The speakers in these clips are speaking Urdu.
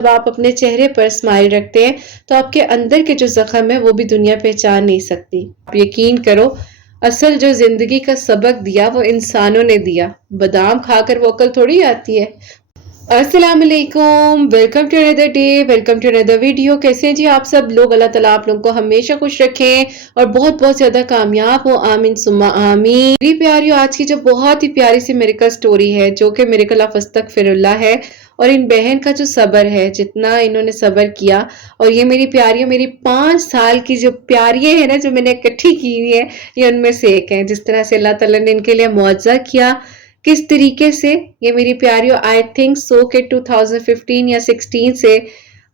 جب آپ اپنے چہرے پر اسمائل رکھتے ہیں تو آپ کے اندر کے جو زخم ہے وہ بھی دنیا پہچان نہیں سکتی. آپ یقین کرو، اصل جو زندگی کا سبق دیا وہ انسانوں نے دیا. بادام کھا کر وہ عقل تھوڑی آتی ہے. السلام علیکم، welcome to another day, welcome to another video. کیسے ہیں جی آپ سب لوگ؟ اللہ تعالیٰ آپ لوگوں کو ہمیشہ خوش رکھیں اور بہت بہت زیادہ کامیاب ہو. آمین ثم آمین. میری پیاریو، آج کی جو بہت ہی پیاری سی میریکل سٹوری ہے جو کہ میریکل آف استغفر اللہ ہے، اور ان بہن کا جو صبر ہے، جتنا انہوں نے صبر کیا. اور یہ میری پیاریوں، میری 5 سال کی جو پیاریاں ہیں نا جو میں نے اکٹھی کی ہوئی ہیں، یہ ان میں سے ایک ہیں. جس طرح سے اللہ تعالیٰ نے ان کے لیے معجزہ کیا، کس طریقے سے یہ میری پیاریوں آئی تھنک سو کہ 2015 یا 16 سے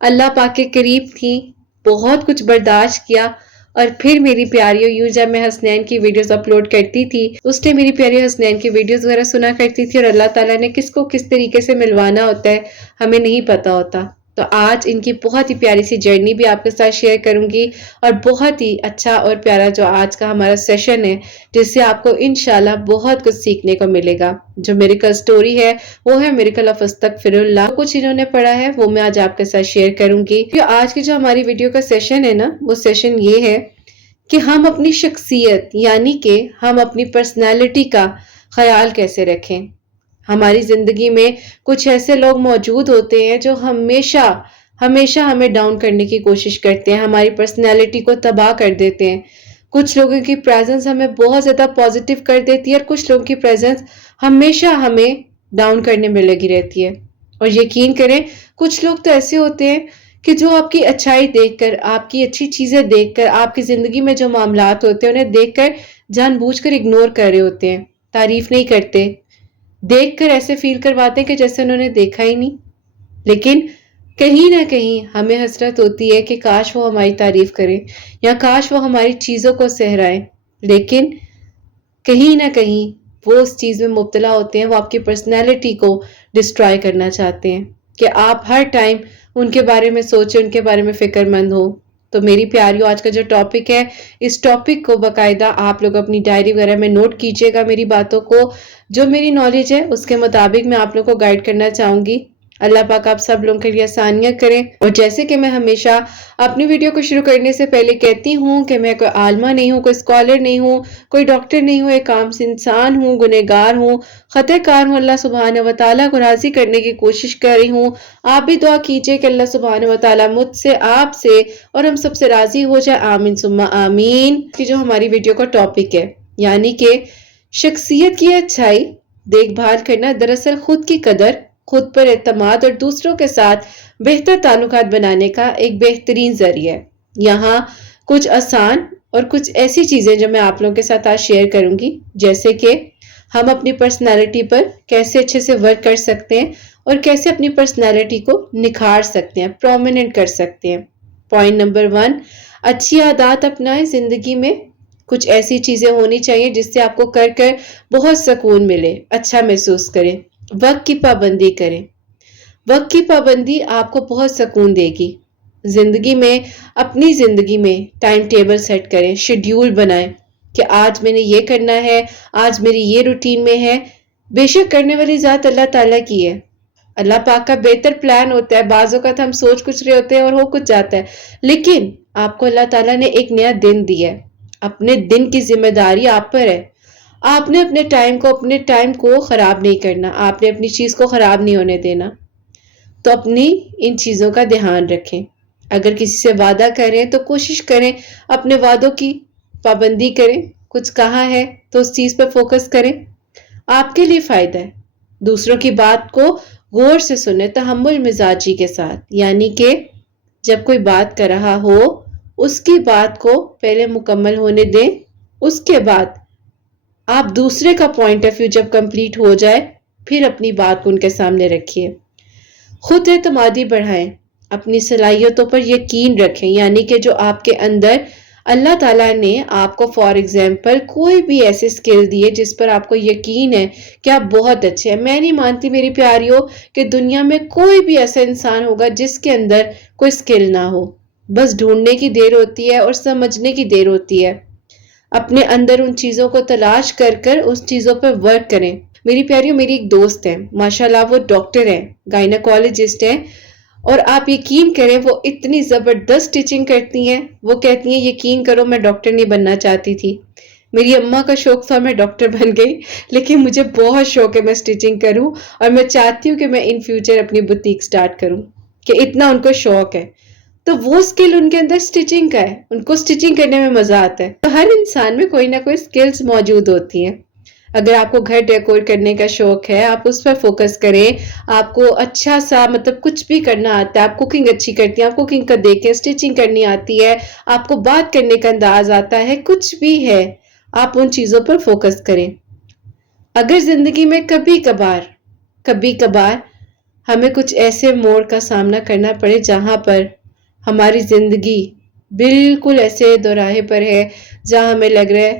اللہ پاک کے قریب تھی، بہت کچھ برداشت کیا. اور پھر میری پیاریوں، یوں جب میں حسنین کی ویڈیوز اپلوڈ کرتی تھی اس نے میری پیاری حسنین کی ویڈیوز وغیرہ سنا کرتی تھی، اور اللہ تعالیٰ نے کس کو کس طریقے سے ملوانا ہوتا ہے ہمیں نہیں پتا ہوتا. تو آج ان کی بہت ہی پیاری سی جرنی بھی آپ کے ساتھ شیئر کروں گی، اور بہت ہی اچھا اور پیارا جو آج کا ہمارا سیشن ہے جس سے آپ کو انشاءاللہ بہت کچھ سیکھنے کو ملے گا. جو میریکل سٹوری ہے وہ ہے میریکل آف استغفر اللہ. کچھ انہوں نے پڑھا ہے وہ میں آج آپ کے ساتھ شیئر کروں گی. آج کی جو ہماری ویڈیو کا سیشن ہے نا، وہ سیشن یہ ہے کہ ہم اپنی شخصیت یعنی کہ ہم اپنی پرسنالٹی کا خیال کیسے رکھیں. ہماری زندگی میں کچھ ایسے لوگ موجود ہوتے ہیں جو ہمیشہ ہمیں ڈاؤن کرنے کی کوشش کرتے ہیں، ہماری پرسنالٹی کو تباہ کر دیتے ہیں. کچھ لوگوں کی پریزنس ہمیں بہت زیادہ پازیٹیو کر دیتی ہے، اور کچھ لوگوں کی پریزنس ہمیشہ ہمیں ڈاؤن کرنے میں لگی رہتی ہے. اور یقین کریں، کچھ لوگ تو ایسے ہوتے ہیں کہ جو آپ کی اچھائی دیکھ کر، آپ کی اچھی چیزیں دیکھ کر، آپ کی زندگی میں جو معاملات ہوتے ہیں انہیں دیکھ کر جان بوجھ کر اگنور کر رہے ہوتے ہیں، تعریف نہیں کرتے، دیکھ کر ایسے فیل کرواتے ہیں کہ جیسے انہوں نے دیکھا ہی نہیں. لیکن کہیں نہ کہیں ہمیں حسرت ہوتی ہے کہ کاش وہ ہماری تعریف کریں یا کاش وہ ہماری چیزوں کو سہرائیں. لیکن کہیں نہ کہیں وہ اس چیز میں مبتلا ہوتے ہیں، وہ آپ کی پرسنالٹی کو ڈسٹرائے کرنا چاہتے ہیں کہ آپ ہر ٹائم ان کے بارے میں سوچیں، ان کے بارے میں فکر مند ہو. تو میری پیاریوں، آج کا جو ٹاپک ہے، اس ٹاپک کو باقاعدہ آپ لوگ اپنی ڈائری وغیرہ میں نوٹ کیجئے گا. میری باتوں کو، جو میری نالج ہے اس کے مطابق میں آپ لوگوں کو گائیڈ کرنا چاہوں گی. اللہ پاک آپ سب لوگوں کے لیے آسانیاں کریں. اور جیسے کہ میں ہمیشہ اپنی ویڈیو کو شروع کرنے سے پہلے کہتی ہوں کہ میں کوئی عالمہ نہیں ہوں، کوئی اسکالر نہیں ہوں، کوئی ڈاکٹر نہیں ہوں، ایک عام انسان ہوں، گنہگار ہوں، خطا کار ہوں. اللہ سبحانہ و تعالیٰ کو راضی کرنے کی کوشش کر رہی ہوں. آپ بھی دعا کیجئے کہ اللہ سبحانہ و تعالیٰ مجھ سے، آپ سے اور ہم سب سے راضی ہو جائے. آمین ثم آمین. کہ جو ہماری ویڈیو کا ٹاپک ہے، یعنی کہ شخصیت کی اچھائی دیکھ بھال کرنا دراصل خود کی قدر، خود پر اعتماد اور دوسروں کے ساتھ بہتر تعلقات بنانے کا ایک بہترین ذریعہ ہے. یہاں کچھ آسان اور کچھ ایسی چیزیں جو میں آپ لوگوں کے ساتھ آج شیئر کروں گی، جیسے کہ ہم اپنی پرسنالٹی پر کیسے اچھے سے ورک کر سکتے ہیں اور کیسے اپنی پرسنالٹی کو نکھار سکتے ہیں، پرومیننٹ کر سکتے ہیں. پوائنٹ نمبر 1، اچھی عادات اپنائیں. زندگی میں کچھ ایسی چیزیں ہونی چاہیے جس سے آپ کو کر کر بہت سکون ملے، اچھا محسوس کریں. وقت کی پابندی کریں. وقت کی پابندی آپ کو بہت سکون دے گی. زندگی میں، اپنی زندگی میں ٹائم ٹیبل سیٹ کریں، شیڈیول بنائیں کہ آج میں نے یہ کرنا ہے، آج میری یہ روٹین میں ہے. بے شک کرنے والی ذات اللہ تعالیٰ کی ہے. اللہ پاک کا بہتر پلان ہوتا ہے. بعض اوقات ہم سوچ کچھ رہے ہوتے ہیں اور ہو کچھ جاتا ہے، لیکن آپ کو اللہ تعالیٰ نے ایک نیا دن دیا ہے. اپنے دن کی ذمہ داری آپ پر ہے. آپ نے اپنے ٹائم کو خراب نہیں کرنا، آپ نے اپنی چیز کو خراب نہیں ہونے دینا. تو اپنی ان چیزوں کا دھیان رکھیں. اگر کسی سے وعدہ کریں تو کوشش کریں اپنے وعدوں کی پابندی کریں. کچھ کہا ہے تو اس چیز پہ فوکس کریں، آپ کے لیے فائدہ ہے. دوسروں کی بات کو غور سے سنیں، تحمل مزاجی کے ساتھ. یعنی کہ جب کوئی بات کر رہا ہو اس کی بات کو پہلے مکمل ہونے دیں، اس کے بعد آپ دوسرے کا پوائنٹ آف ویو جب کمپلیٹ ہو جائے پھر اپنی بات کو ان کے سامنے رکھیے. خود اعتمادی بڑھائیں، اپنی صلاحیتوں پر یقین رکھیں. یعنی کہ جو آپ کے اندر اللہ تعالیٰ نے آپ کو فار ایگزامپل کوئی بھی ایسی سکل دی ہے جس پر آپ کو یقین ہے کہ آپ بہت اچھے ہیں. میں نہیں مانتی میری پیاریوں کہ دنیا میں کوئی بھی ایسا انسان ہوگا جس کے اندر کوئی سکل نہ ہو. بس ڈھونڈنے کی دیر ہوتی ہے اور سمجھنے کی دیر ہوتی ہے. اپنے اندر ان چیزوں کو تلاش کر کر اس چیزوں پر ورک کریں. میری پیاریوں، میری ایک دوست ہے، ماشاءاللہ وہ ڈاکٹر ہیں، گائنیکالوجسٹ ہیں، اور آپ یقین کریں وہ اتنی زبردست ٹیچنگ کرتی ہیں، وہ کہتی ہیں یقین کرو میں ڈاکٹر نہیں بننا چاہتی تھی، میری اماں کا شوق تھا میں ڈاکٹر بن گئی، لیکن مجھے بہت شوق ہے میں سٹیچنگ کروں اور میں چاہتی ہوں کہ میں ان فیوچر اپنی بوتیک سٹارٹ کروں، کہ اتنا ان کو شوق ہے۔ تو وہ سکل ان کے اندر سٹیچنگ کا ہے، ان کو سٹیچنگ کرنے میں مزہ آتا ہے۔ تو ہر انسان میں کوئی نہ کوئی سکلز موجود ہوتی ہیں۔ اگر آپ کو گھر ڈیکور کرنے کا شوق ہے، آپ اس پر فوکس کریں، آپ کو اچھا سا مطلب کچھ بھی کرنا آتا ہے، آپ کوکنگ اچھی کرتی ہیں، آپ کوکنگ کا دیکھیں، سٹیچنگ کرنی آتی ہے، آپ کو بات کرنے کا انداز آتا ہے، کچھ بھی ہے، آپ ان چیزوں پر فوکس کریں۔ اگر زندگی میں کبھی کبھار ہمیں کچھ ایسے موڑ کا سامنا کرنا پڑے جہاں پر ہماری زندگی بالکل ایسے دوراہے پر ہے جہاں ہمیں لگ رہا ہے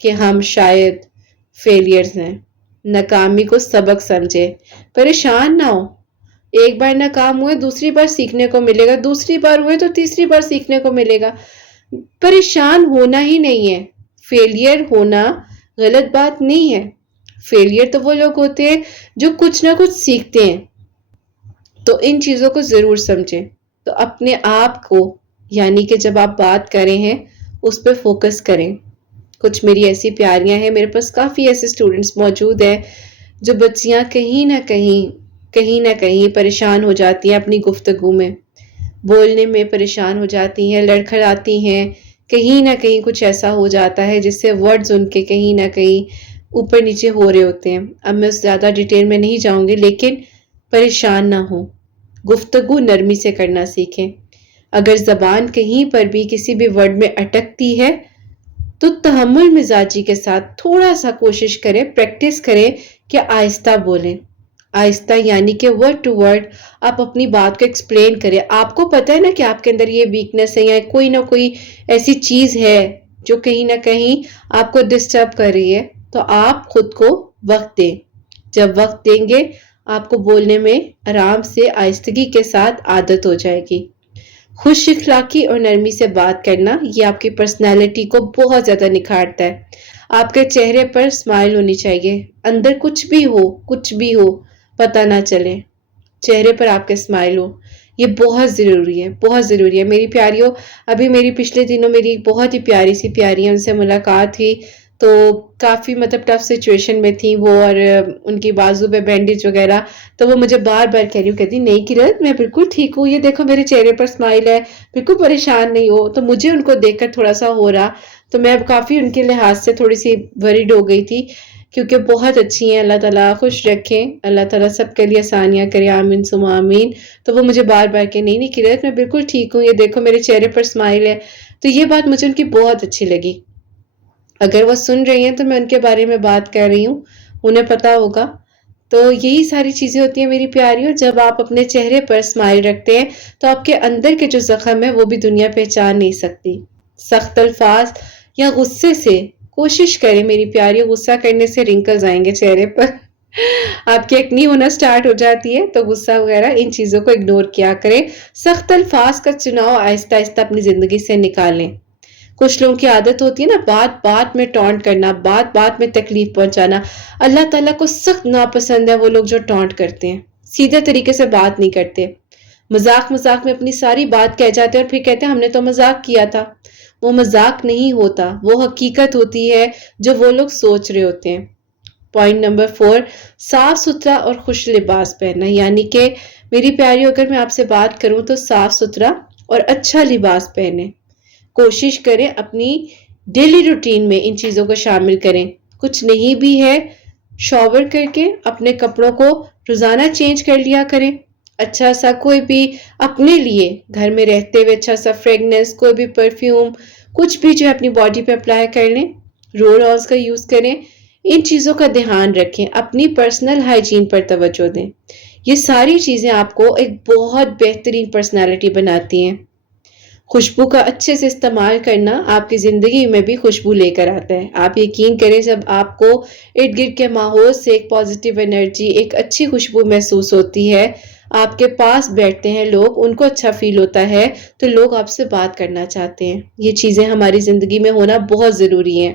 کہ ہم شاید فیلئرز ہیں، ناکامی کو سبق سمجھے، پریشان نہ ہو، ایک بار ناکام ہوئے دوسری بار سیکھنے کو ملے گا، دوسری بار ہوئے تو تیسری بار سیکھنے کو ملے گا۔ پریشان ہونا ہی نہیں ہے، فیلئر ہونا غلط بات نہیں ہے، فیلئر تو وہ لوگ ہوتے ہیں جو کچھ نہ کچھ سیکھتے ہیں۔ تو ان چیزوں کو ضرور سمجھیں، تو اپنے آپ کو یعنی کہ جب آپ بات کریں ہیں اس پہ فوکس کریں۔ کچھ میری ایسی پیاریاں ہیں، میرے پاس کافی ایسے اسٹوڈنٹس موجود ہیں جو بچیاں کہیں نہ کہیں پریشان ہو جاتی ہیں اپنی گفتگو میں، بولنے میں پریشان ہو جاتی ہیں، لڑکھڑاتی ہیں، کہیں نہ کہیں کچھ ایسا ہو جاتا ہے جس سے ورڈز ان کے کہیں نہ کہیں اوپر نیچے ہو رہے ہوتے ہیں۔ اب میں زیادہ ڈیٹیل میں نہیں جاؤں گی، لیکن پریشان نہ ہوں، گفتگو نرمی سے کرنا سیکھیں۔ اگر زبان کہیں پر بھی کسی بھی ورڈ میں اٹکتی ہے تو تحمل مزاجی کے ساتھ تھوڑا سا کوشش کریں، پریکٹس کریں کہ آہستہ بولیں، آہستہ یعنی کہ ورڈ ٹو ورڈ آپ اپنی بات کو ایکسپلین کریں۔ آپ کو پتہ ہے نا کہ آپ کے اندر یہ ویکنس ہے یا کوئی نہ کوئی ایسی چیز ہے جو کہیں نہ کہیں آپ کو ڈسٹرب کر رہی ہے، تو آپ خود کو وقت دیں۔ جب وقت دیں گے آپ کو بولنے میں آرام سے آہستگی کے ساتھ عادت ہو جائے گی۔ خوش اخلاقی اور نرمی سے بات کرنا یہ آپ کی پرسنالٹی کو بہت زیادہ نکھارتا ہے۔ آپ کے چہرے پر اسمائل ہونی چاہیے، اندر کچھ بھی ہو پتہ نہ چلے، چہرے پر آپ کے اسمائل ہو، یہ بہت ضروری ہے، بہت ضروری ہے۔ میری پیاریوں، ابھی میری پچھلے دنوں میری ایک بہت ہی پیاری سی پیاری ہے، ان سے ملاقات ہوئی تو کافی مطلب ٹف سچویشن میں تھی وہ، اور ان کی بازو پہ بینڈیج وغیرہ، تو وہ مجھے بار بار کہہ رہی ہوں، کہتی نہیں کرت میں بالکل ٹھیک ہوں، یہ دیکھو میرے چہرے پر اسمائل ہے، بالکل پریشان نہیں ہو۔ تو مجھے ان کو دیکھ کر تھوڑا سا ہو رہا، تو میں اب کافی ان کے لحاظ سے تھوڑی سی ورڈ ہو گئی تھی، کیونکہ بہت اچھی ہیں، اللہ تعالیٰ خوش رکھیں، اللہ تعالیٰ سب کے لیے آسانیاں کرے، آمین ثم آمین۔ تو وہ مجھے بار بار کہ نہیں کرت میں بالکل ٹھیک ہوں، یہ دیکھو میرے چہرے پر اسمائل ہے۔ تو یہ بات مجھے ان کی بہت اچھی لگی، اگر وہ سن رہی ہیں تو میں ان کے بارے میں بات کر رہی ہوں، انہیں پتا ہوگا۔ تو یہی ساری چیزیں ہوتی ہیں میری پیاریوں، جب آپ اپنے چہرے پر اسمائل رکھتے ہیں تو آپ کے اندر کے جو زخم ہے وہ بھی دنیا پہچان نہیں سکتی۔ سخت الفاظ یا غصے سے کوشش کریں میری پیاریوں، غصہ کرنے سے رنکلز آئیں گے چہرے پر، آپ کی ایکنی ہونا سٹارٹ ہو جاتی ہے، تو غصہ وغیرہ ان چیزوں کو اگنور کیا کریں۔ سخت الفاظ کا چناؤ آہستہ آہستہ اپنی زندگی سے نکالیں۔ کچھ لوگوں کی عادت ہوتی ہے نا بات بات میں ٹونٹ کرنا، بات بات میں تکلیف پہنچانا، اللہ تعالیٰ کو سخت ناپسند ہے وہ لوگ جو ٹونٹ کرتے ہیں، سیدھے طریقے سے بات نہیں کرتے، مذاق میں اپنی ساری بات کہہ جاتے ہیں اور پھر کہتے ہیں ہم نے تو مذاق کیا تھا۔ وہ مذاق نہیں ہوتا، وہ حقیقت ہوتی ہے جو وہ لوگ سوچ رہے ہوتے ہیں۔ پوائنٹ نمبر 4، صاف ستھرا اور خوش لباس پہننا، یعنی کہ میری پیاریوں اگر میں آپ سے بات کروں تو صاف ستھرا اور اچھا لباس پہنے، کوشش کریں اپنی ڈیلی روٹین میں ان چیزوں کو شامل کریں۔ کچھ نہیں بھی ہے شاور کر کے اپنے کپڑوں کو روزانہ چینج کر لیا کریں، اچھا سا کوئی بھی اپنے لیے گھر میں رہتے ہوئے اچھا سا فریگننس، کوئی بھی پرفیوم، کچھ بھی جو اپنی باڈی پہ اپلائی کر لیں، رول آنز کا یوز کریں، ان چیزوں کا دھیان رکھیں، اپنی پرسنل ہائیجین پر توجہ دیں۔ یہ ساری چیزیں آپ کو ایک بہت بہترین پرسنالٹی بناتی ہیں۔ خوشبو کا اچھے سے استعمال کرنا آپ کی زندگی میں بھی خوشبو لے کر آتا ہے۔ آپ یقین کریں جب آپ کو ارد گرد کے ماحول سے ایک پازیٹیو انرجی، ایک اچھی خوشبو محسوس ہوتی ہے، آپ کے پاس بیٹھتے ہیں لوگ، ان کو اچھا فیل ہوتا ہے، تو لوگ آپ سے بات کرنا چاہتے ہیں۔ یہ چیزیں ہماری زندگی میں ہونا بہت ضروری ہیں۔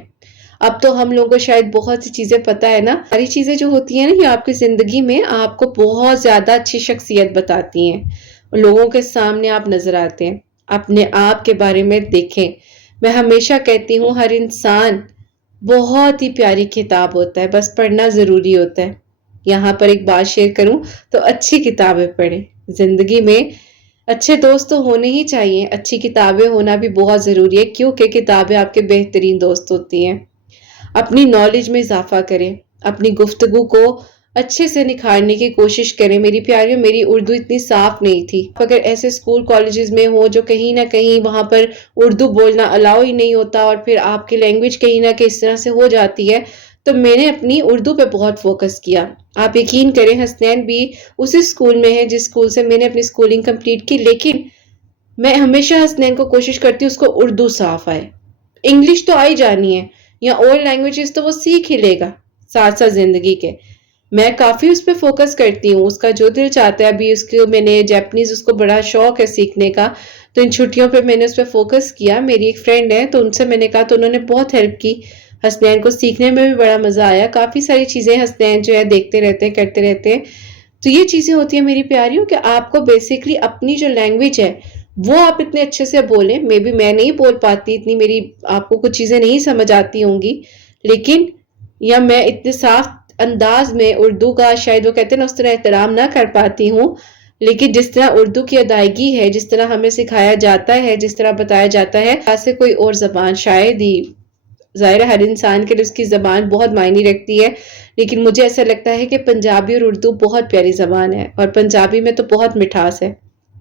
اب تو ہم لوگوں کو شاید بہت سی چیزیں پتہ ہے نا، ساری چیزیں جو ہوتی ہیں نا یہ آپ کی زندگی میں آپ کو بہت زیادہ اچھی شخصیت بتاتی ہیں، لوگوں کے سامنے آپ نظر آتے ہیں. اپنے آپ کے بارے میں دیکھیں. میں ہمیشہ کہتی ہوں ہر انسان بہت ہی پیاری کتاب ہوتا ہے، بس پڑھنا ضروری ہوتا ہے. یہاں پر ایک بات شیئر کروں تو اچھی کتابیں پڑھیں. زندگی میں اچھے دوست تو ہونے ہی چاہیے، اچھی کتابیں ہونا بھی بہت ضروری ہے کیونکہ کتابیں آپ کے بہترین دوست ہوتی ہیں. اپنی نالج میں اضافہ کریں، اپنی گفتگو کو اچھے سے نکھارنے کی کوشش کریں. میری پیاریوں، میری اردو اتنی صاف نہیں تھی. اگر ایسے اسکول کالجز میں ہو جو کہیں نہ کہیں وہاں پر اردو بولنا الاؤ ہی نہیں ہوتا اور پھر آپ کی لینگویج کہیں نہ کہیں اس طرح سے ہو جاتی ہے، تو میں نے اپنی اردو پہ بہت فوکس کیا. آپ یقین کریں حسنین بھی اسی اسکول میں ہے جس اسکول سے میں نے اپنی اسکولنگ کمپلیٹ کی، لیکن میں ہمیشہ حسنین کو کوشش کرتی ہوں اس کو اردو صاف آئے. انگلش تو آئی جانی ہے یا اور لینگویجز تو وہ سیکھ ہی لے گا ساتھ ساتھ زندگی کے. میں کافی اس پہ فوکس کرتی ہوں، اس کا جو دل چاہتا ہے. ابھی اس کو میں نے جیپنیز، اس کو بڑا شوق ہے سیکھنے کا، تو ان چھٹیوں پہ میں نے اس پہ فوکس کیا. میری ایک فرینڈ ہے تو ان سے میں نے کہا تو انہوں نے بہت ہیلپ کی. حسنین کو سیکھنے میں بھی بڑا مزہ آیا. کافی ساری چیزیں حسنین جو ہے دیکھتے رہتے ہیں، کرتے رہتے ہیں. تو یہ چیزیں ہوتی ہیں میری پیاریوں کہ آپ کو بیسیکلی اپنی جو لینگویج ہے وہ آپ اتنے اچھے سے بولیں. میں نہیں بول پاتی اتنی، میری آپ کو کچھ چیزیں نہیں سمجھ آتی ہوں گی، لیکن یا میں اتنے صاف انداز میں اردو کا شاید وہ کہتے ہیں نا اس طرح احترام نہ کر پاتی ہوں، لیکن جس طرح اردو کی ادائیگی ہے، جس طرح ہمیں سکھایا جاتا ہے، جس طرح بتایا جاتا ہے، ایسے کوئی اور زبان شاید ہی. ظاہر ہے ہر انسان کے لیے اس کی زبان بہت معنی رکھتی ہے، لیکن مجھے ایسا لگتا ہے کہ پنجابی اور اردو بہت پیاری زبان ہے، اور پنجابی میں تو بہت مٹھاس ہے.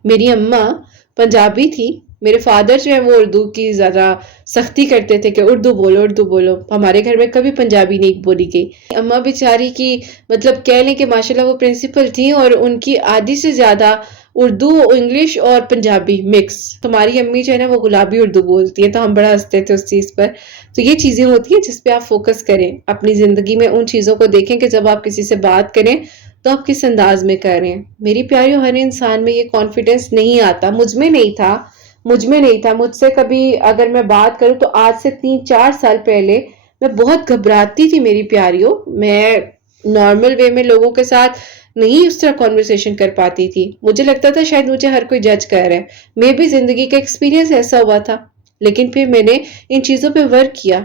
میری اماں پنجابی تھی، میرے فادر جو ہے وہ اردو کی زیادہ سختی کرتے تھے کہ اردو بولو اردو بولو. ہمارے گھر میں کبھی پنجابی نہیں بولی گئی. اماں بیچاری کی مطلب کہہ لیں کہ ماشاءاللہ وہ پرنسپل تھیں اور ان کی آدھی سے زیادہ اردو، انگلش اور پنجابی مکس. ہماری امی جو ہے نا وہ گلابی اردو بولتی ہیں، تو ہم بڑا ہنستے تھے اس چیز پر. تو یہ چیزیں ہوتی ہیں جس پہ آپ فوکس کریں اپنی زندگی میں. ان چیزوں کو دیکھیں کہ جب آپ کسی سے بات کریں تو آپ کس انداز میں کریں. میری پیاریوں، ہر انسان میں یہ کانفیڈنس نہیں آتا. مجھ میں نہیں تھا. مجھ سے کبھی اگر میں بات کروں تو آج سے 3-4 سال پہلے میں بہت گھبراتی تھی میری پیاریوں. میں نارمل وے میں لوگوں کے ساتھ نہیں اس طرح کانورسیشن کر پاتی تھی. مجھے لگتا تھا شاید مجھے ہر کوئی جج کر رہا ہے. میں بھی زندگی کا ایکسپیرینس ایسا ہوا تھا، لیکن پھر میں نے ان چیزوں پہ ورک کیا.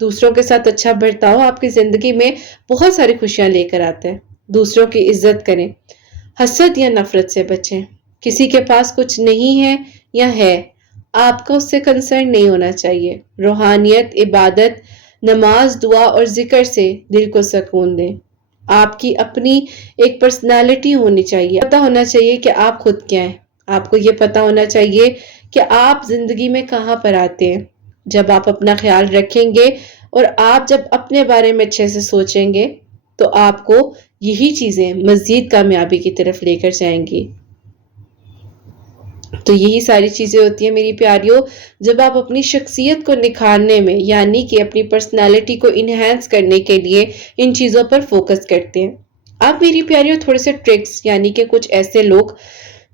دوسروں کے ساتھ اچھا برتاؤ آپ کی زندگی میں بہت ساری خوشیاں لے کر آتا ہے. دوسروں کی عزت کریں. حسد یا نفرت سے بچیں. کسی کے پاس کچھ نہیں ہے یا ہے، آپ کو اس سے کنسرن نہیں ہونا چاہیے. روحانیت، عبادت، نماز، دعا اور ذکر سے دل کو سکون دیں. آپ کی اپنی ایک پرسنالٹی ہونی چاہیے. پتہ ہونا چاہیے کہ آپ خود کیا ہیں. آپ کو یہ پتہ ہونا چاہیے کہ آپ زندگی میں کہاں پر آتے ہیں. جب آپ اپنا خیال رکھیں گے اور آپ جب اپنے بارے میں اچھے سے سوچیں گے تو آپ کو یہی چیزیں مزید کامیابی کی طرف لے کر جائیں گی. تو یہی ساری چیزیں ہوتی ہیں میری پیاریوں جب آپ اپنی شخصیت کو نکھارنے میں، یعنی کہ اپنی پرسنالٹی کو انہینس کرنے کے لیے ان چیزوں پر فوکس کرتے ہیں. آپ میری پیاریوں تھوڑے سے ٹرکس، یعنی کہ کچھ ایسے لوگ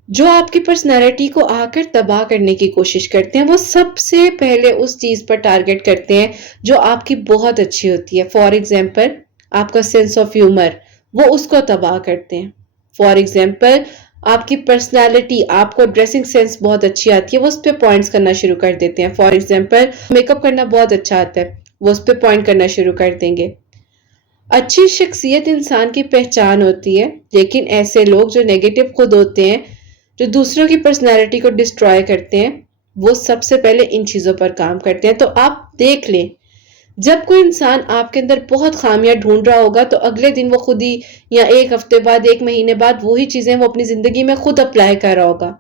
جو آپ کی پرسنالٹی کو آ کر تباہ کرنے کی کوشش کرتے ہیں، وہ سب سے پہلے اس چیز پر ٹارگٹ کرتے ہیں جو آپ کی بہت اچھی ہوتی ہے. فار ایگزامپل آپ کا سینس آف ہیومر، وہ اس کو تباہ کرتے ہیں. فار ایگزامپل آپ کی پرسنالٹی، آپ کو ڈریسنگ سینس بہت اچھی آتی ہے، وہ اس پہ پوائنٹس کرنا شروع کر دیتے ہیں. فار ایگزامپل میک اپ کرنا بہت اچھا آتا ہے، وہ اس پہ پوائنٹ کرنا شروع کر دیں گے. اچھی شخصیت انسان کی پہچان ہوتی ہے، لیکن ایسے لوگ جو نیگیٹو خود ہوتے ہیں، جو دوسروں کی پرسنالٹی کو ڈسٹرائے کرتے ہیں، وہ سب سے پہلے ان چیزوں پر کام کرتے ہیں. تو آپ دیکھ لیں جب کوئی انسان آپ کے اندر بہت خامیاں ڈھونڈ رہا ہوگا تو اگلے دن وہ خود ہی یا ایک ہفتے بعد، ایک مہینے بعد وہی چیزیں وہ اپنی زندگی میں خود اپلائی کر رہا ہوگا،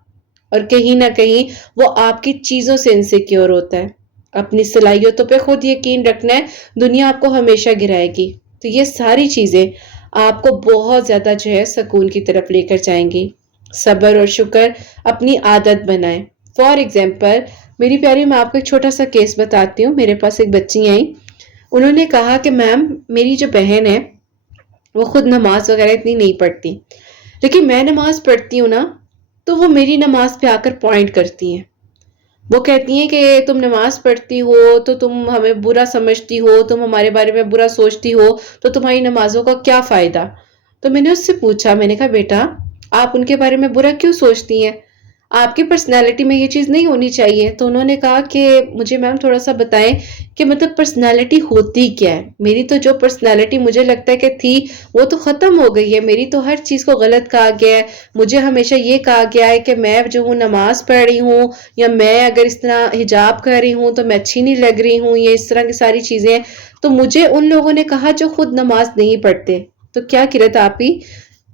اور کہیں نہ کہیں وہ آپ کی چیزوں سے انسیکیور ہوتا ہے. اپنی صلاحیتوں پہ خود یقین رکھنا ہے، دنیا آپ کو ہمیشہ گرائے گی. تو یہ ساری چیزیں آپ کو بہت زیادہ جو ہے سکون کی طرف لے کر جائیں گی. صبر اور شکر اپنی عادت بنائیں. فار ایگزامپل میری پیاری، میں آپ کو ایک چھوٹا سا کیس بتاتی ہوں. میرے پاس ایک بچی آئی، انہوں نے کہا کہ میم میری جو بہن ہے وہ خود نماز وغیرہ اتنی نہیں پڑھتی، لیکن میں نماز پڑھتی ہوں نا تو وہ میری نماز پہ آ کر پوائنٹ کرتی ہیں. وہ کہتی ہیں کہ تم نماز پڑھتی ہو تو تم ہمیں برا سمجھتی ہو، تم ہمارے بارے میں برا سوچتی ہو، تو تمہاری نمازوں کا کیا فائدہ. تو میں نے اس سے پوچھا، میں نے کہا بیٹا آپ ان کے بارے میں برا کیوں سوچتی ہیں؟ آپ کی پرسنالٹی میں یہ چیز نہیں ہونی چاہیے. تو انہوں نے کہا کہ مجھے میم تھوڑا سا بتائیں کہ مطلب پرسنالٹی ہوتی کیا ہے. میری تو جو پرسنالٹی مجھے لگتا ہے کہ تھی وہ تو ختم ہو گئی ہے. میری تو ہر چیز کو غلط کہا گیا ہے. مجھے ہمیشہ یہ کہا گیا ہے کہ میں جو ہوں نماز پڑھ رہی ہوں یا میں اگر اس طرح حجاب کر رہی ہوں تو میں اچھی نہیں لگ رہی ہوں، یہ اس طرح کی ساری چیزیں. تو مجھے ان لوگوں نے کہا جو خود نماز نہیں پڑھتے. تو کیا کرت آپ ہی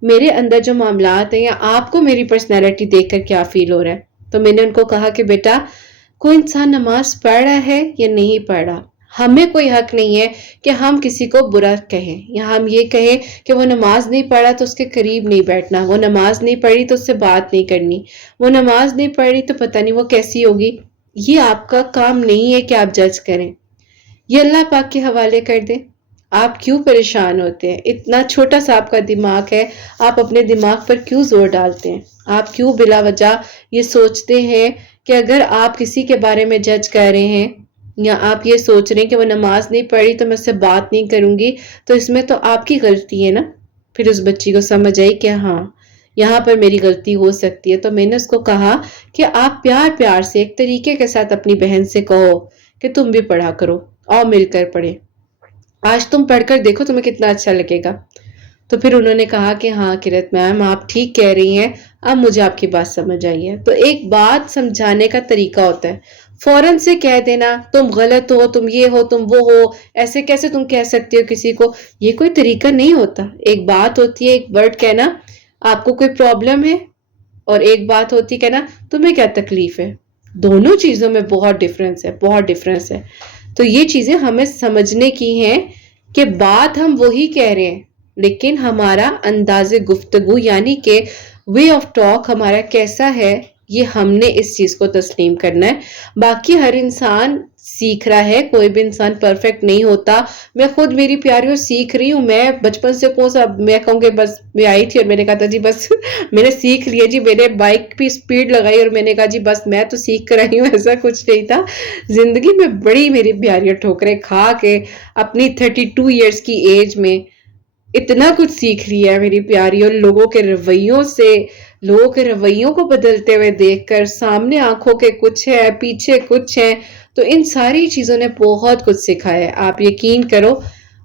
میرے اندر جو معاملات ہیں یا آپ کو میری پرسنالٹی دیکھ کر کیا فیل ہو رہا ہے؟ تو میں نے ان کو کہا کہ بیٹا کوئی انسان نماز پڑھ رہا ہے یا نہیں پڑھ رہا، ہمیں کوئی حق نہیں ہے کہ ہم کسی کو برا کہیں یا ہم یہ کہیں کہ وہ نماز نہیں پڑھا تو اس کے قریب نہیں بیٹھنا، وہ نماز نہیں پڑھی تو اس سے بات نہیں کرنی، وہ نماز نہیں پڑھی تو پتہ نہیں وہ کیسی ہوگی. یہ آپ کا کام نہیں ہے کہ آپ جج کریں، یہ اللہ پاک کے حوالے کر دیں. آپ کیوں پریشان ہوتے ہیں؟ اتنا چھوٹا سا آپ کا دماغ ہے، آپ اپنے دماغ پر کیوں زور ڈالتے ہیں؟ آپ کیوں بلا وجہ یہ سوچتے ہیں کہ اگر آپ کسی کے بارے میں جج کر رہے ہیں یا آپ یہ سوچ رہے ہیں کہ وہ نماز نہیں پڑھی تو میں اس سے بات نہیں کروں گی، تو اس میں تو آپ کی غلطی ہے نا. پھر اس بچی کو سمجھ آئی کہ ہاں یہاں پر میری غلطی ہو سکتی ہے. تو میں نے اس کو کہا کہ آپ پیار پیار سے ایک طریقے کے ساتھ اپنی بہن سے کہو کہ تم بھی پڑھا کرو اور مل کر پڑھے، آج تم پڑھ کر دیکھو تمہیں کتنا اچھا لگے گا. تو پھر انہوں نے کہا کہ ہاں کرت میم آپ ٹھیک کہہ رہی ہیں، اب مجھے آپ کی بات سمجھ آئی ہے. تو ایک بات سمجھانے کا طریقہ ہوتا ہے، فوراً سے کہہ دینا تم غلط ہو، تم یہ ہو، تم وہ ہو، ایسے کیسے تم کہہ سکتے ہو کسی کو، یہ کوئی طریقہ نہیں ہوتا. ایک بات ہوتی ہے ایک ورڈ کہنا آپ کو کوئی پرابلم ہے، اور ایک بات ہوتی ہے کہنا تمہیں کیا تکلیف ہے. دونوں چیزوں میں بہت ڈفرینس ہے، بہت ڈفرینس ہے. تو یہ چیزیں ہمیں سمجھنے کی ہیں کہ بات ہم وہی کہہ رہے ہیں لیکن ہمارا انداز گفتگو یعنی کہ وے آف ٹاک ہمارا کیسا ہے، یہ ہم نے اس چیز کو تسلیم کرنا ہے. باقی ہر انسان سیکھ رہا ہے، کوئی بھی انسان پرفیکٹ نہیں ہوتا. میں خود میری پیاریوں سیکھ رہی ہوں. میں بچپن سے کون سا میں کہوں کہ بس میں آئی تھی اور میں نے کہا تھا جی بس میں نے سیکھ لیا جی، میں نے بائک پہ سپیڈ لگائی اور میں نے کہا جی بس میں تو سیکھ کر آئی ہوں. ایسا کچھ نہیں تھا. زندگی میں بڑی میری پیاریوں ٹھوکریں کھا کے اپنی 32 ایئرس کی ایج میں اتنا کچھ سیکھ لیا ہے میری پیاریوں. لوگوں کے رویوں سے، لوگوں کے رویوں کو بدلتے ہوئے دیکھ کر، سامنے آنکھوں کے کچھ ہے پیچھے کچھ ہے، تو ان ساری چیزوں نے بہت کچھ سکھایا ہے. آپ یقین کرو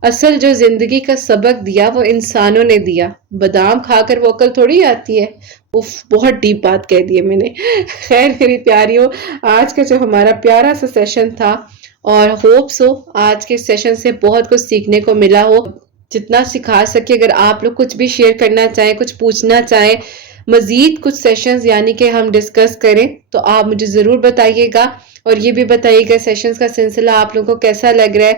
اصل جو زندگی کا سبق دیا وہ انسانوں نے دیا. بادام کھا کر وہ عقل تھوڑی آتی ہے. بہت ڈیپ بات کہہ دی ہے میں نے. خیر میری پیاریوں، آج کا جو ہمارا پیارا سا سیشن تھا اور ہوپ سو آج کے سیشن سے بہت کچھ سیکھنے کو ملا ہو. جتنا سکھا سکے، اگر آپ لوگ کچھ بھی شیئر کرنا چاہیں، کچھ پوچھنا چاہیں، مزید کچھ سیشنز یعنی کہ ہم ڈسکس کریں تو آپ مجھے ضرور بتائیے گا. اور یہ بھی بتائیے گا سیشنز کا سلسلہ آپ لوگوں کو کیسا لگ رہا ہے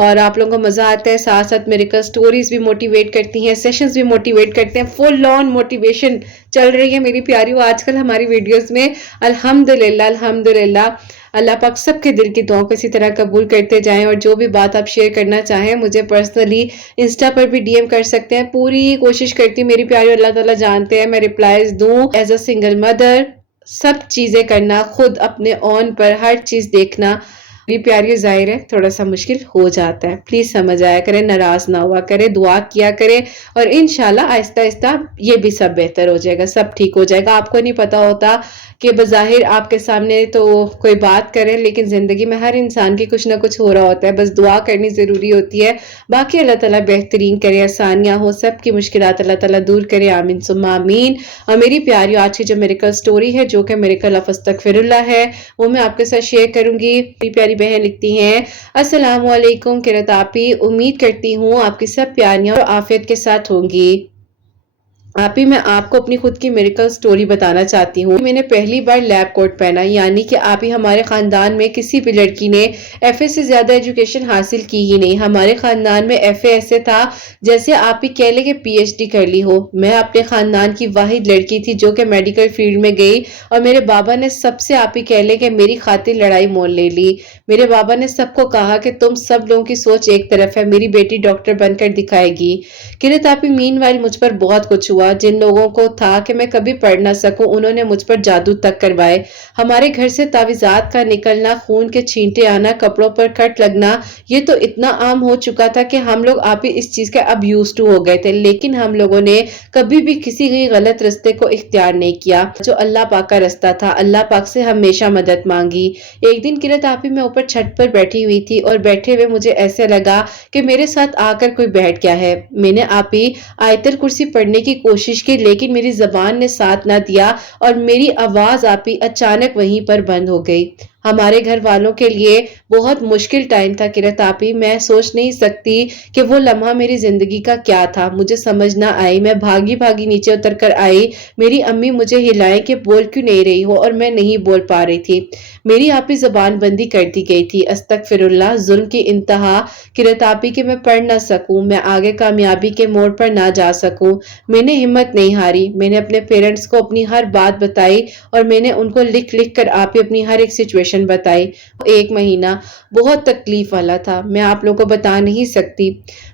اور آپ لوگوں کو مزہ آتا ہے. ساتھ ساتھ میریکل سٹوریز بھی موٹیویٹ کرتی ہیں، سیشنز بھی موٹیویٹ کرتے ہیں. فل آن موٹیویشن چل رہی ہے میری پیاریوں آج کل ہماری ویڈیوز میں. الحمدللہ الحمدللہ. اللہ پاک سب کے دل کی دعاؤں کو اسی طرح قبول کرتے جائیں. اور جو بھی بات آپ شیئر کرنا چاہیں مجھے پرسنلی انسٹا پر بھی ڈی ایم کر سکتے ہیں. پوری کوشش کرتی ہوں میری پیاری، اللہ تعالیٰ جانتے ہیں میں ریپلائز دوں. ایز اے سنگل مدر سب چیزیں کرنا، خود اپنے اون پر ہر چیز دیکھنا میری پیاری ظاہر ہے تھوڑا سا مشکل ہو جاتا ہے. پلیز سمجھ آیا کرے، ناراض نہ ہوا کرے، دعا کیا کرے اور انشاءاللہ آہستہ آہستہ یہ بھی سب بہتر ہو جائے گا، سب ٹھیک ہو جائے گا. آپ کو نہیں پتا ہوتا کہ بظاہر آپ کے سامنے تو کوئی بات کرے لیکن زندگی میں ہر انسان کی کچھ نہ کچھ ہو رہا ہوتا ہے. بس دعا کرنی ضروری ہوتی ہے. باقی اللہ تعالیٰ بہترین کرے، آسانیاں ہو، سب کی مشکلات اللہ تعالیٰ دور کرے. آمین ثم آمین. اور میری پیاری آج کی جو میریکل سٹوری ہے جو کہ میریکل آف استغفر اللہ ہے وہ میں آپ کے ساتھ شیئر کروں گی. میری پیاری بہن لکھتی ہیں السلام علیکم کرت آپی، امید کرتی ہوں آپ کی سب پیاریاں اور عافیت کے ساتھ ہوں گی. آپی میں آپ کو اپنی خود کی میریکل سٹوری بتانا چاہتی ہوں. میں نے پہلی بار لیب کوٹ پہنا، یعنی کہ آپی ہمارے خاندان میں کسی بھی لڑکی نے ایف اے سے زیادہ ایجوکیشن حاصل کی ہی نہیں. ہمارے خاندان میں ایف اے ایسے تھا جیسے آپی کہہ لے کہ پی ایچ ڈی کر لی ہو. میں اپنے خاندان کی واحد لڑکی تھی جو کہ میڈیکل فیلڈ میں گئی اور میرے بابا نے سب سے آپی کہہ لے کہ میری خاطر لڑائی مول لے لی. میرے بابا نے سب کو کہا کہ تم سب لوگوں کی سوچ ایک طرف ہے، میری بیٹی ڈاکٹر بن کر دکھائے گی. کرت آپی مین وائل مجھ پر بہت کچھ ہوا. ہوا۔ جن لوگوں کو تھا کہ میں کبھی پڑھ نہ سکوں انہوں نے مجھ پر جادو تک کروائے۔ ہمارے گھر سے تعویذات کا نکلنا، خون کے چھینٹے آنا، کپڑوں پر کٹ لگنا، یہ تو اتنا عام ہو چکا تھا کہ ہم لوگ آپ ہی اس چیز کے اب یوزڈ ٹو ہو گئے تھے، لیکن ہم لوگوں نے کبھی بھی کسی بھی غلط رستے کو اختیار نہیں کیا۔ جو اللہ پاک کا رستہ تھا، اللہ پاک سے ہمیشہ مدد مانگی۔ ایک دن قرۃ آپی میں اوپر چھت پر بیٹھی ہوئی تھی اور بیٹھے ہوئے مجھے ایسے لگا کہ میرے ساتھ آ کر کوئی بیٹھ گیا ہے۔ میں نے آپی آیت الکرسی پڑھنے کی کوشش کی لیکن میری زبان نے ساتھ نہ دیا اور میری آواز آپی اچانک وہیں پر بند ہو گئی۔ ہمارے گھر والوں کے لیے بہت مشکل ٹائم تھا قرۃ آپی، میں سوچ نہیں سکتی کہ وہ لمحہ میری زندگی کا کیا تھا، مجھے سمجھ نہ آئی۔ میں بھاگی بھاگی نیچے اتر کر آئی، میری امی مجھے ہلائیں کہ بول کیوں نہیں رہی ہو، اور میں نہیں بول پا رہی تھی۔ میری آپی زبان بندی کر دی گئی تھی۔ استغفر اللہ، ظلم کی انتہا قرۃ آپی کہ میں پڑھ نہ سکوں، میں آگے کامیابی کے موڑ پر نہ جا سکوں۔ میں نے ہمت نہیں ہاری، میں نے اپنے پیرنٹس کو اپنی ہر بات بتائی اور میں نے ان کو لکھ لکھ کر آپی اپنی ہر ایک سچویشن بتائی۔ ایک مہینہ بہت تکلیف والا تھا، میں آپ لوگوں کو بتا نہیں سکتی۔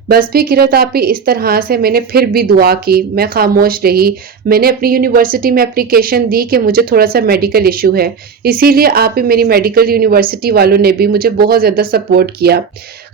بس بھی قرۃ آپی اس طرح سے میں نے پھر بھی دعا کی، میں خاموش رہی۔ میں نے اپنی یونیورسٹی میں اپلیکیشن دی کہ مجھے تھوڑا سا میڈیکل ایشو ہے، اسی لیے آپی میری میڈیکل یونیورسٹی والوں نے بھی مجھے بہت زیادہ سپورٹ کیا۔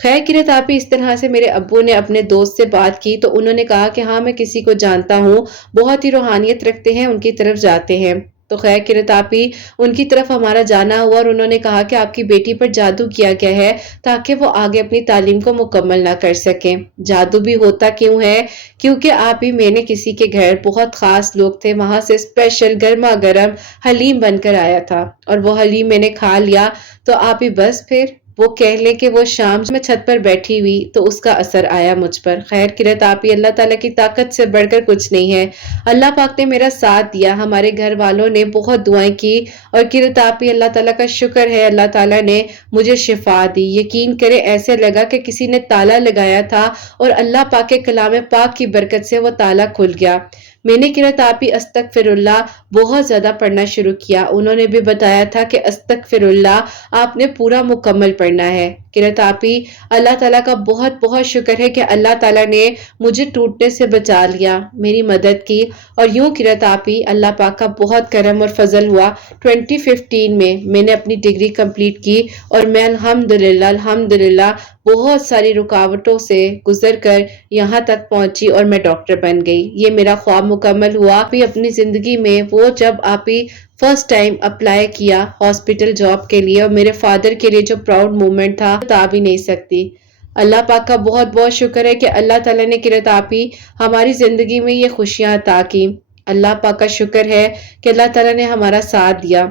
خیر قرۃ آپی اس طرح سے میرے ابو نے اپنے دوست سے بات کی تو انہوں نے کہا کہ ہاں میں کسی کو جانتا ہوں، بہت ہی روحانیت رکھتے ہیں، ان کی طرف جاتے ہیں۔ تو خیر قرۃ آپی ان کی طرف ہمارا جانا ہوا اور انہوں نے کہا کہ آپ کی بیٹی پر جادو کیا گیا ہے تاکہ وہ آگے اپنی تعلیم کو مکمل نہ کر سکیں۔ جادو بھی ہوتا کیوں ہے؟ کیونکہ آپی میں نے کسی کے گھر، بہت خاص لوگ تھے، وہاں سے اسپیشل گرما گرم حلیم بن کر آیا تھا اور وہ حلیم میں نے کھا لیا تو آپی بس پھر وہ کہہ لے کہ وہ شام میں چھت پر بیٹھی ہوئی تو اس کا اثر آیا مجھ پر۔ خیر قرۃ آپی اللہ تعالیٰ کی طاقت سے بڑھ کر کچھ نہیں ہے، اللہ پاک نے میرا ساتھ دیا، ہمارے گھر والوں نے بہت دعائیں کی اور قرۃ آپی اللہ تعالیٰ کا شکر ہے اللہ تعالیٰ نے مجھے شفا دی۔ یقین کرے ایسے لگا کہ کسی نے تالا لگایا تھا اور اللہ پاک کے کلام پاک کی برکت سے وہ تالا کھل گیا۔ میں نے قرۃ آپی استغفر اللہ بہت زیادہ پڑھنا شروع کیا، انہوں نے بھی بتایا تھا کہ استغفر اللہ آپ نے پورا مکمل پڑھنا ہے۔ قرۃ آپی اللہ تعالیٰ کا بہت بہت شکر ہے کہ اللہ تعالیٰ نے مجھے ٹوٹنے سے بچا لیا، میری مدد کی، اور یوں قرۃ آپی اللہ پاک کا بہت کرم اور فضل ہوا۔ 2015 میں نے اپنی ڈگری کمپلیٹ کی اور میں الحمدللہ بہت ساری رکاوٹوں سے گزر کر یہاں تک پہنچی اور میں ڈاکٹر بن گئی۔ یہ میرا خواب مکمل ہوا۔ آپی اپنی زندگی میں وہ جب آپی فرسٹ ٹائم اپلائی کیا ہاسپٹل جاب کے لیے اور میرے فادر کے لیے جو پراؤڈ مومنٹ تھا بتا بھی نہیں سکتی۔ اللہ پاک کا بہت بہت شکر ہے کہ اللہ تعالیٰ نے قرۃ آپی ہماری زندگی میں یہ خوشیاں عطا کی۔ اللہ پاک کا شکر ہے کہ اللہ تعالیٰ نے ہمارا ساتھ دیا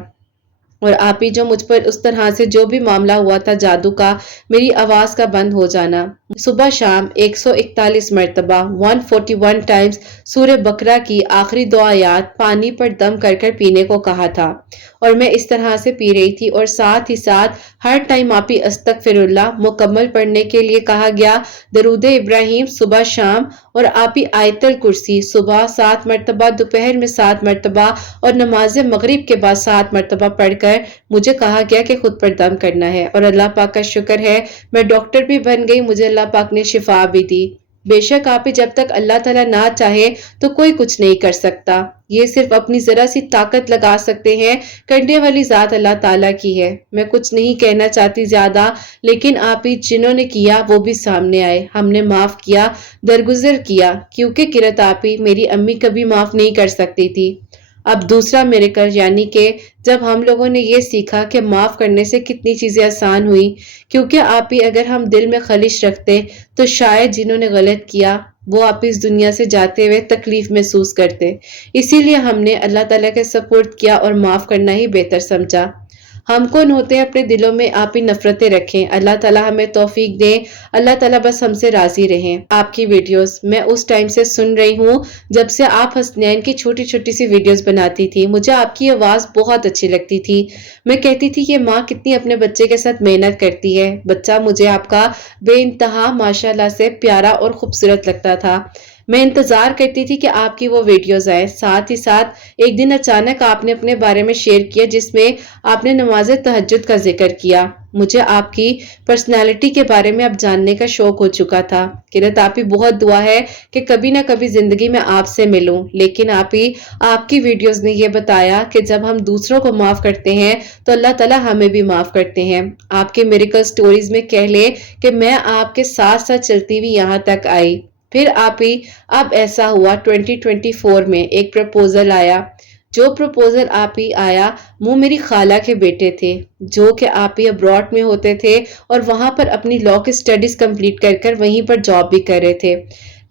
اور آپی جو مجھ پر اس طرح سے جو بھی معاملہ ہوا تھا جادو کا، میری آواز کا بند ہو جانا، صبح شام 141 مرتبہ 141 ٹائمز سورہ بقرہ کی آخری دو آیات پانی پر دم کر کر پینے کو کہا تھا اور میں اس طرح سے پی رہی تھی، اور ساتھ ہی ساتھ ہر ٹائم آپی استغفر اللہ مکمل پڑھنے کے لیے کہا گیا، درود ابراہیم صبح شام، اور آپی آیت الکرسی صبح 7 مرتبہ، دوپہر میں 7 مرتبہ اور نماز مغرب کے بعد 7 مرتبہ پڑھ کر مجھے کہا گیا کہ خود پر دم کرنا ہے، اور اللہ پاک کا شکر ہے میں ڈاکٹر بھی بن گئی، مجھے اللہ پاک نے شفا بھی دی۔ بے شک آپی جب تک اللہ تعالیٰ نہ چاہے تو کوئی کچھ نہیں کر سکتا، یہ صرف اپنی ذرا سی طاقت لگا سکتے ہیں، کرنے والی ذات اللہ تعالیٰ کی ہے۔ میں کچھ نہیں کہنا چاہتی زیادہ، لیکن آپی جنہوں نے کیا وہ بھی سامنے آئے، ہم نے معاف کیا، درگزر کیا، کیونکہ قرۃ آپی میری امی کبھی معاف نہیں کر سکتی تھی۔ اب دوسرا میریکل، یعنی کہ جب ہم لوگوں نے یہ سیکھا کہ معاف کرنے سے کتنی چیزیں آسان ہوئی، کیونکہ آپی اگر ہم دل میں خلش رکھتے تو شاید جنہوں نے غلط کیا وہ آپ اس دنیا سے جاتے ہوئے تکلیف محسوس کرتے، اسی لیے ہم نے اللہ تعالیٰ کے سپورٹ کیا اور معاف کرنا ہی بہتر سمجھا۔ ہم کون ہوتے ہیں اپنے دلوں میں آپ ہی نفرتیں رکھیں، اللہ تعالیٰ ہمیں توفیق دیں، اللہ تعالیٰ بس ہم سے راضی رہیں۔ آپ کی ویڈیوز میں اس ٹائم سے سن رہی ہوں جب سے آپ حسنین کی چھوٹی چھوٹی سی ویڈیوز بناتی تھی، مجھے آپ کی آواز بہت اچھی لگتی تھی، میں کہتی تھی کہ ماں کتنی اپنے بچے کے ساتھ محنت کرتی ہے، بچہ مجھے آپ کا بے انتہا ماشاءاللہ سے پیارا اور خوبصورت لگتا تھا۔ میں انتظار کرتی تھی کہ آپ کی وہ ویڈیوز آئے. ساتھ ہی ساتھ ایک دن اچانک آپ نے اپنے بارے میں شیئر کیا جس میں آپ نے نماز تہجد کا ذکر کیا. مجھے آپ کی پرسنالٹی کے بارے میں اب جاننے کا شوق ہو چکا تھا. قرت آپی بہت دعا ہے کہ کبھی نہ کبھی زندگی میں آپ سے ملوں، لیکن آپی آپ کی ویڈیوز نے یہ بتایا کہ جب ہم دوسروں کو معاف کرتے ہیں تو اللہ تعالیٰ ہمیں بھی معاف کرتے ہیں. آپ کے میریکل سٹوریز میں کہہ لیں کہ میں آپ کے ساتھ ساتھ چلتی ہوئی یہاں تک آئی. پھر آپ ہی اب ایسا ہوا 2024 میں ایک پرپوزل آیا. جو پرپوزل آپ ہی آیا وہ میری خالہ کے بیٹے تھے جو کہ آپ ہی ابراڈ میں ہوتے تھے اور وہاں پر اپنی لاء کی سٹڈیز کمپلیٹ کر کر وہیں پر جاب بھی کر رہے تھے.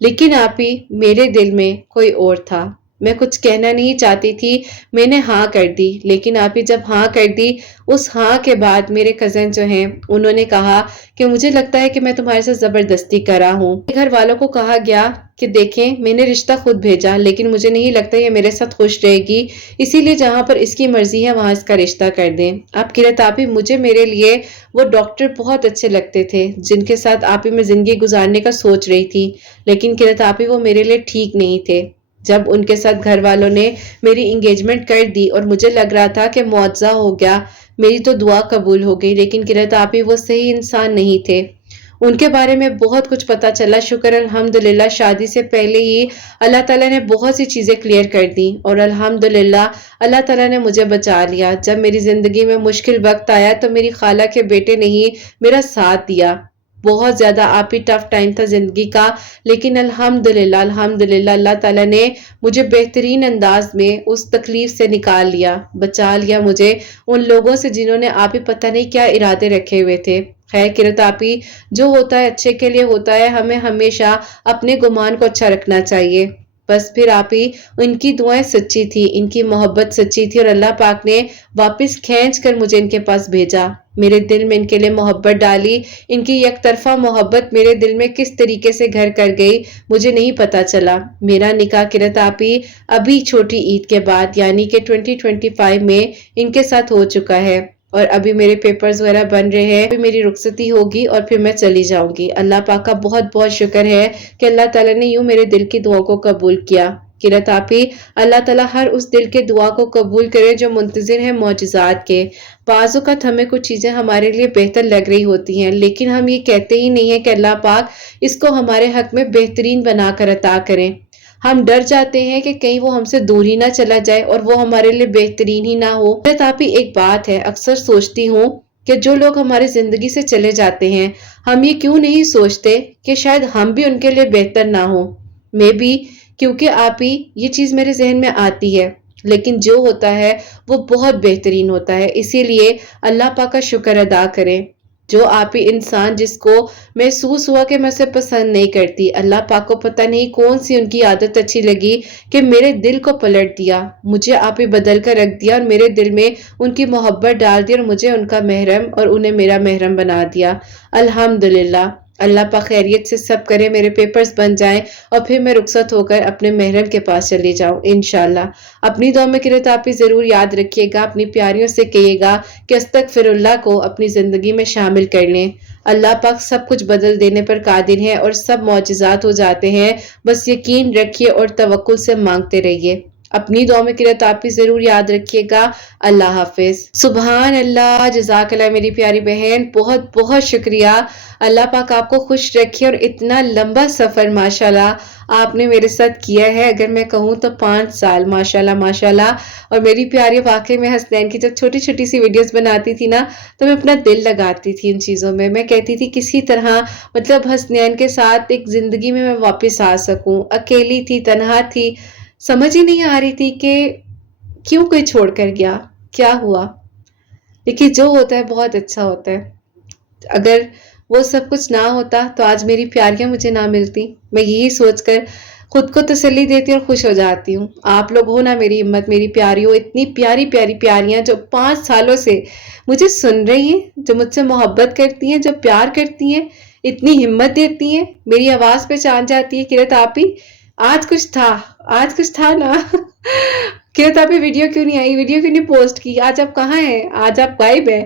لیکن آپ ہی میرے دل میں کوئی اور تھا. میں کچھ کہنا نہیں چاہتی تھی، میں نے ہاں کر دی. لیکن آپ ہی جب ہاں کر دی، اس ہاں کے بعد میرے کزن جو ہیں انہوں نے کہا کہ مجھے لگتا ہے کہ میں تمہارے ساتھ زبردستی کرا ہوں. گھر والوں کو کہا گیا کہ دیکھیں میں نے رشتہ خود بھیجا لیکن مجھے نہیں لگتا یہ میرے ساتھ خوش رہے گی، اسی لیے جہاں پر اس کی مرضی ہے وہاں اس کا رشتہ کر دیں. اب قرت آپی مجھے میرے لیے وہ ڈاکٹر بہت اچھے لگتے تھے جن کے ساتھ آپی میں زندگی گزارنے کا سوچ رہی تھی، لیکن قرت آپی وہ میرے لیے ٹھیک نہیں تھے. جب ان کے ساتھ گھر والوں نے میری انگیجمنٹ کر دی اور مجھے لگ رہا تھا کہ معجزہ ہو گیا، میری تو دعا قبول ہو گئی، لیکن قرت آپی وہ صحیح انسان نہیں تھے. ان کے بارے میں بہت کچھ پتا چلا. شکر الحمدللہ شادی سے پہلے ہی اللہ تعالیٰ نے بہت سی چیزیں کلیئر کر دی اور الحمدللہ اللہ تعالیٰ نے مجھے بچا لیا. جب میری زندگی میں مشکل وقت آیا تو میری خالہ کے بیٹے نے ہی میرا ساتھ دیا. بہت زیادہ آپ ہی ٹف ٹائم تھا زندگی کا، لیکن الحمدللہ اللہ تعالیٰ نے مجھے بہترین انداز میں اس تکلیف سے نکال لیا، بچا لیا مجھے ان لوگوں سے جنہوں نے آپ ہی پتہ نہیں کیا ارادے رکھے ہوئے تھے. خیر قرت آپی جو ہوتا ہے اچھے کے لیے ہوتا ہے، ہمیں ہمیشہ اپنے گمان کو اچھا رکھنا چاہیے. بس پھر آپ ہی ان کی دعائیں سچی تھی، ان کی محبت سچی تھی اور اللہ پاک نے واپس کھینچ کر مجھے ان کے پاس بھیجا. میرے دل میں ان کے لیے محبت ڈالی. ان کی یک طرفہ محبت میرے دل میں کس طریقے سے گھر کر گئی مجھے نہیں پتا چلا. میرا نکاح قرت آپی ابھی چھوٹی عید کے بعد یعنی کہ 2025 میں ان کے ساتھ ہو چکا ہے اور ابھی میرے پیپرز وغیرہ بن رہے ہیں. ابھی میری رخصتی ہوگی اور پھر میں چلی جاؤں گی. اللہ پاک کا بہت بہت شکر ہے کہ اللہ تعالیٰ نے یوں میرے دل کی دعا کو قبول کیا. قرت آپی اللہ تعالیٰ ہر اس دل کے دعا کو قبول کرے جو منتظر ہے معجزات کے. بعض اوقات ہمیں کچھ چیزیں ہمارے لیے بہتر لگ رہی ہوتی ہیں لیکن ہم یہ کہتے ہی نہیں ہیں کہ اللہ پاک اس کو ہمارے حق میں بہترین بنا کر عطا کریں. ہم ڈر جاتے ہیں کہ کہیں وہ ہم سے دور ہی نہ چلا جائے اور وہ ہمارے لیے بہترین ہی نہ ہو. قرت آپی ایک بات ہے اکثر سوچتی ہوں کہ جو لوگ ہماری زندگی سے چلے جاتے ہیں ہم یہ کیوں نہیں سوچتے کہ شاید ہم بھی ان کے لیے بہتر نہ ہوں. میں بھی کیونکہ آپ ہی یہ چیز میرے ذہن میں آتی ہے، لیکن جو ہوتا ہے وہ بہت بہترین ہوتا ہے. اسی لیے اللہ پاک کا شکر ادا کریں. جو آپ ہی انسان جس کو محسوس ہوا کہ میں اسے پسند نہیں کرتی، اللہ پاک کو پتہ نہیں کون سی ان کی عادت اچھی لگی کہ میرے دل کو پلٹ دیا، مجھے آپ ہی بدل کر رکھ دیا اور میرے دل میں ان کی محبت ڈال دی اور مجھے ان کا محرم اور انہیں میرا محرم بنا دیا. الحمدللہ اللہ پاک خیریت سے سب کرے، میرے پیپرز بن جائیں اور پھر میں رخصت ہو کر اپنے محرم کے پاس چلی جاؤں انشاءاللہ. اپنی دعا میں قرت آپی ضرور یاد رکھیے گا، اپنی پیاریوں سے کہیے گا کہ استغفر اللہ کو اپنی زندگی میں شامل کر لیں. اللہ پاک سب کچھ بدل دینے پر قادر ہے اور سب معجزات ہو جاتے ہیں. بس یقین رکھیے اور توکل سے مانگتے رہیے. اپنی دعا میں قرت آپی ضرور یاد رکھیے گا. اللہ حافظ. سبحان اللہ، جزاک اللہ میری پیاری بہن، بہت بہت شکریہ. اللہ پاک آپ کو خوش رکھے اور اتنا لمبا سفر ماشاءاللہ آپ نے میرے ساتھ کیا ہے، اگر میں کہوں تو 5 سال ماشاءاللہ ماشاءاللہ. اور میری پیاری واقعی میں حسنین کی جب چھوٹی چھوٹی سی ویڈیوز بناتی تھی نا تو میں اپنا دل لگاتی تھی ان چیزوں میں. میں کہتی تھی کسی طرح مطلب حسنین کے ساتھ ایک زندگی میں واپس آ سکوں. اکیلی تھی، تنہا تھی، سمجھ ہی نہیں آ رہی تھی کہ کیوں کوئی چھوڑ کر گیا، کیا ہوا. لیکن جو ہوتا ہے بہت اچھا ہوتا ہے. اگر وہ سب کچھ نہ ہوتا تو آج میری پیاریاں مجھے نہ ملتی. میں یہی سوچ کر خود کو تسلی دیتی اور خوش ہو جاتی ہوں. آپ لوگ ہو نا میری ہمت، میری پیاریوں، اتنی پیاری پیاری پیاریاں جو 5 سالوں سے مجھے سن رہی ہیں، جو مجھ سے محبت کرتی ہیں، جو پیار کرتی ہیں، اتنی ہمت دیتی ہیں. میری آواز پہچان جاتی ہے قرت آپی آج کچھ تھا نا. قرت آپی ویڈیو کیوں نہیں آئی، ویڈیو کیوں نہیں پوسٹ کی، آج آپ کہاں ہیں، آج آپ غائب ہیں.